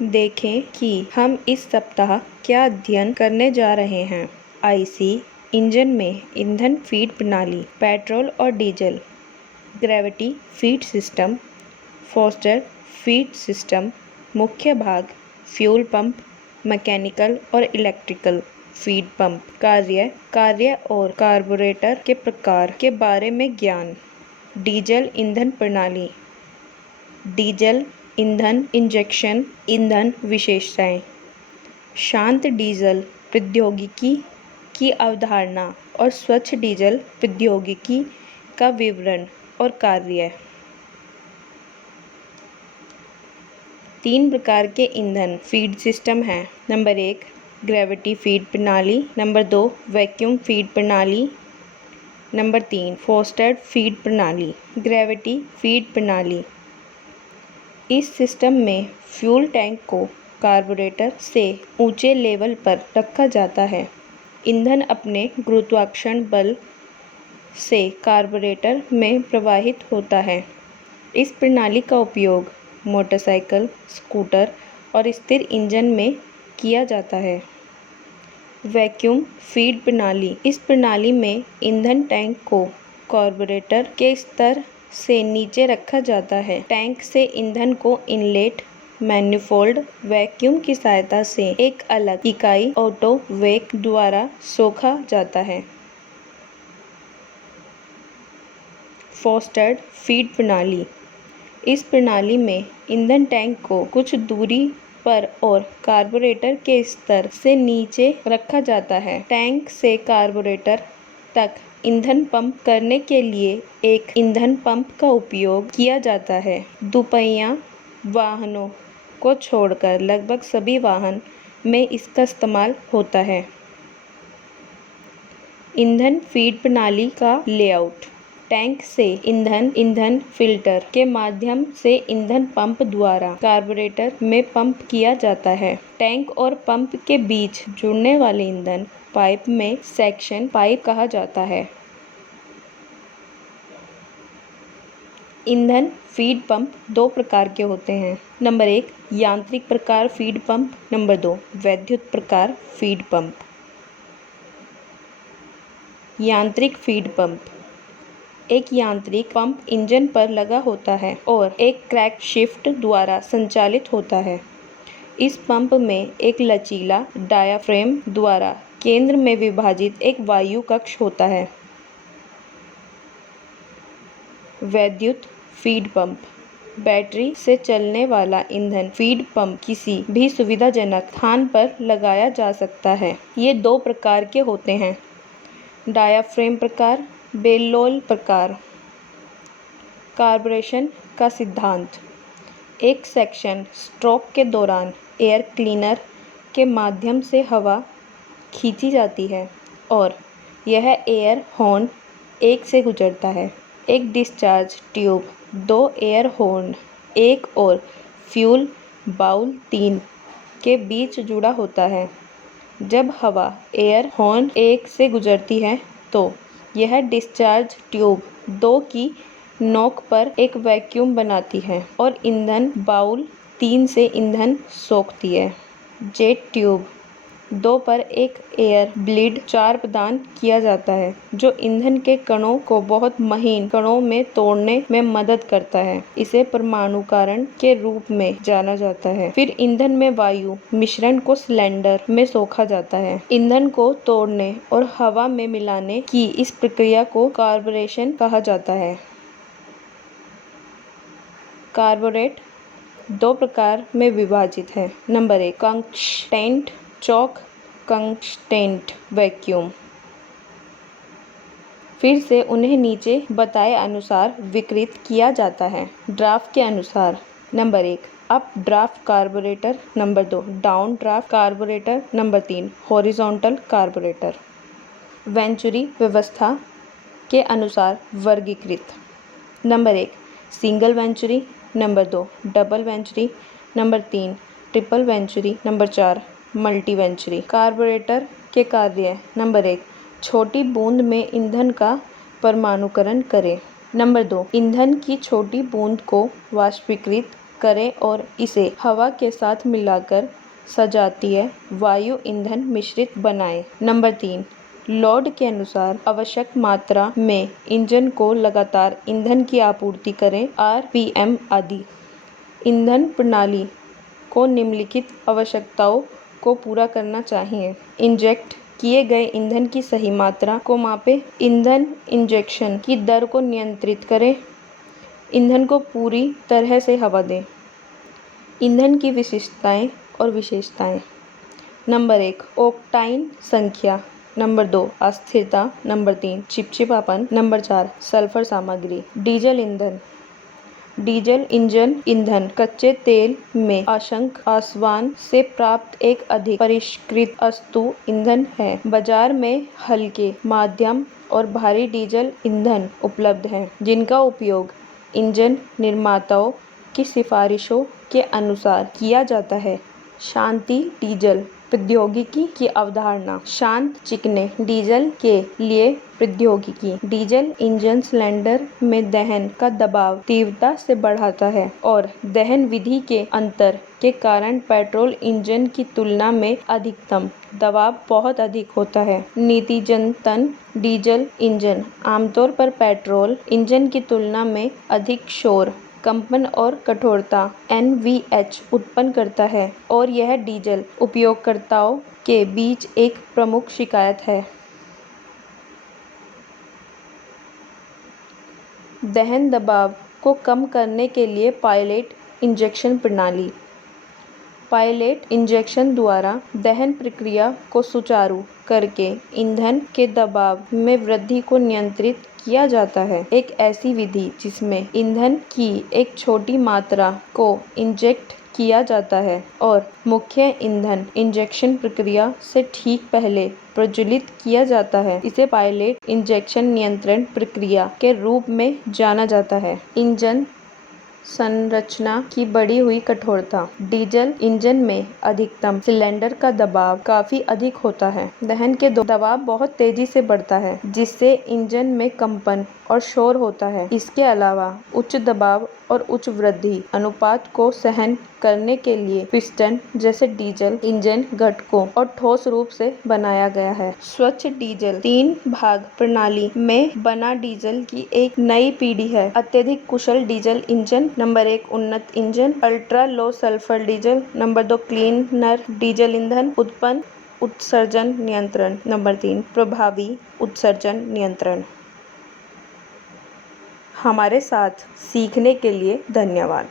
देखें कि हम इस सप्ताह क्या अध्ययन करने जा रहे हैं। आईसी इंजन में ईंधन फीड प्रणाली, पेट्रोल और diesel, gravity feed system, foster feed system, मुख्य भाग, फ्यूल पंप, मैकेनिकल और इलेक्ट्रिकल फीड पंप, कार्य और कार्बोरेटर के प्रकार के बारे में ज्ञान। डीजल ईंधन प्रणाली, डीजल ईंधन, इंजेक्शन ईंधन विशेषताएं, शांत डीजल प्रौद्योगिकी की अवधारणा और स्वच्छ डीजल प्रौद्योगिकी का विवरण और कार्य। 3 प्रकार के ईंधन फीड सिस्टम हैं। नंबर 1 ग्रेविटी फीड प्रणाली, नंबर 2 वैक्यूम फीड प्रणाली, नंबर 3 फोस्टर्ड फीड प्रणाली। ग्रेविटी फीड प्रणाली, इस सिस्टम में फ्यूल टैंक को कार्बोरेटर से ऊंचे लेवल पर रखा जाता है। ईंधन अपने गुरुत्वाकर्षण बल से कार्बोरेटर में प्रवाहित होता है। इस प्रणाली का उपयोग मोटरसाइकिल, स्कूटर और स्थिर इंजन में किया जाता है। वैक्यूम फीड प्रणाली, इस प्रणाली में ईंधन टैंक को कार्बोरेटर के स्तर से नीचे रखा जाता है। टैंक से ईंधन को इनलेट मैनिफोल्ड वैक्यूम की सहायता से एक अलग इकाई ऑटो वेक द्वारा सोखा जाता है। फोस्टर्ड फीड प्रणाली, इस प्रणाली में ईंधन टैंक को कुछ दूरी पर और कार्बोरेटर के स्तर से नीचे रखा जाता है। टैंक से कार्बोरेटर तक ईंधन पंप करने के लिए एक ईंधन पंप का उपयोग किया जाता है। दुपहिया वाहनों को छोड़कर लगभग सभी वाहन में इसका इस्तेमाल होता है। ईंधन फीड प्रणाली का लेआउट, टैंक से ईंधन फिल्टर के माध्यम से ईंधन पंप द्वारा कार्बोरेटर में पंप किया जाता है। टैंक और पंप के बीच जुड़ने वाले ईंधन पाइप में सक्शन पाइप कहा जाता है। ईंधन फीड पंप 2 प्रकार के होते हैं। नंबर 1 यांत्रिक प्रकार फीड पंप, नंबर 2 वैद्युत प्रकार फीड पंप। यांत्रिक फीड पंप, एक यांत्रिक पंप इंजन पर लगा होता है और एक क्रैंकशाफ्ट द्वारा संचालित होता है। इस पंप में एक लचीला डायाफ्राम द्वारा केंद्र में विभाजित एक वायु कक्ष होता है। वैद्युत फीड पंप, बैटरी से चलने वाला ईंधन फीड पंप किसी भी सुविधाजनक स्थान पर लगाया जा सकता है। ये 2 प्रकार के होते हैं। डायाफ्राम प्रकार, बेलोल प्रकार। कार्बोरेशन का सिद्धांत, एक सेक्शन स्ट्रोक के दौरान एयर क्लीनर के माध्यम से हवा खींची जाती है और यह एयर हॉर्न 1 से गुजरता है। एक डिस्चार्ज ट्यूब 2 एयर हॉर्न 1 और फ्यूल बाउल 3 के बीच जुड़ा होता है। जब हवा एयर हॉर्न 1 से गुजरती है तो यह डिस्चार्ज ट्यूब 2 की नोक पर एक वैक्यूम बनाती है और ईंधन बाउल 3 से ईंधन सोखती है। जेट ट्यूब 2 पर एक एयर ब्लीड 4 प्रदान किया जाता है जो ईंधन के कणों को बहुत महीन कणों में तोड़ने में मदद करता है। इसे परमाणुकरण के रूप में जाना जाता है। फिर ईंधन में वायु मिश्रण को सिलेंडर में सोखा जाता है। ईंधन को तोड़ने और हवा में मिलाने की इस प्रक्रिया को कार्बोरेशन कहा जाता है। कार्बोरेट 2 प्रकार में विभाजित है। नंबर 1 कंस्टेंट चौक कंस्टेंट वैक्यूम। फिर से उन्हें नीचे बताए अनुसार विकृत किया जाता है। ड्राफ्ट के अनुसार, number 1 up draft carburettor, number 2 down draft carburettor, number 3 horizontal carburettor. Venturi व्यवस्था के अनुसार वर्गीकृत। Number 1 single venturi, number 2 double venturi, number 3 triple venturi, number 4 multi venturi. Carburettor के कार्य, नंबर 1 छोटी बूंद में ईंधन का परमाणुकरण करें, नंबर 2 ईंधन की छोटी बूंद को वाष्पीकृत करें और इसे हवा के साथ मिलाकर सजातीय वायु ईंधन मिश्रित बनाएं। नंबर 3, लोड के अनुसार आवश्यक मात्रा में इंजन को लगातार ईंधन की आपूर्ति करें, आरपीएम आदि। ईंधन प्रणाली को निम्नलिखित आवश्यकताओं को पूरा करना चाहिए। इंजेक्ट किए गए ईंधन की सही मात्रा को मापें। ईंधन इंजेक्शन की दर को नियंत्रित करें। ईंधन को पूरी तरह से हवा दें। ईंधन की विशिष्टताएं और विशेषताएं। नंबर 1, ऑक्टाइन संख्या। नंबर 2, अस्थिरता। नंबर 3, चिपचिपापन। नंबर 4, सल्फर सामग्री। डीजल ईंधन। डीजल इंजन ईंधन कच्चे तेल में अशंक आसवन से प्राप्त एक अधिक परिष्कृत वस्तु ईंधन है। बाजार में हल्के, मध्यम और भारी डीजल ईंधन उपलब्ध हैं, जिनका उपयोग इंजन निर्माताओं की सिफारिशों के अनुसार किया जाता है। शांति डीजल प्रौद्योगिकी की अवधारणा। शांत चिकने डीजल के लिए प्रौद्योगिकी। डीजल इंजन सिलेंडर में दहन का दबाव तीव्रता से बढ़ाता है और दहन विधि के अंतर के कारण पेट्रोल इंजन की तुलना में अधिकतम दबाव बहुत अधिक होता है। नतीजतन डीजल इंजन आमतौर पर पेट्रोल इंजन की तुलना में अधिक शोर, कंपन और कठोरता NVH उत्पन्न करता है और यह डीजल उपयोगकर्ताओं के बीच एक प्रमुख शिकायत है। दहन दबाव को कम करने के लिए पायलट इंजेक्शन प्रणाली। पायलट इंजेक्शन द्वारा दहन प्रक्रिया को सुचारू करके ईंधन के दबाव में वृद्धि को नियंत्रित किया जाता है। एक ऐसी विधि जिसमें ईंधन की एक छोटी मात्रा को इंजेक्ट किया जाता है और मुख्य ईंधन इंजेक्शन प्रक्रिया से ठीक पहले प्रज्वलित किया जाता है, इसे पायलट इंजेक्शन नियंत्रण प्रक्रिया के रूप में जाना जाता है। इंजन संरचना की बढ़ी हुई कठोरता। डीजल इंजन में अधिकतम सिलेंडर का दबाव काफी अधिक होता है। दहन के दबाव बहुत तेजी से बढ़ता है, जिससे इंजन में कंपन और शोर होता है। इसके अलावा उच्च दबाव और उच्च वृद्धि अनुपात को सहन करने के लिए पिस्टन जैसे डीजल इंजन घटकों और ठोस रूप से बनाया गया है। स्वच्छ डीजल 3 भाग प्रणाली में बना डीजल की एक नई पीढ़ी है। अत्यधिक कुशल डीजल इंजन। नंबर 1, उन्नत engine ultra low sulphur diesel. Number 2, cleaner diesel ईंधन उत्पन्न उत्सर्जन नियंत्रण। नंबर 3, प्रभावी उत्सर्जन नियंत्रण। हमारे साथ सीखने के लिए धन्यवाद।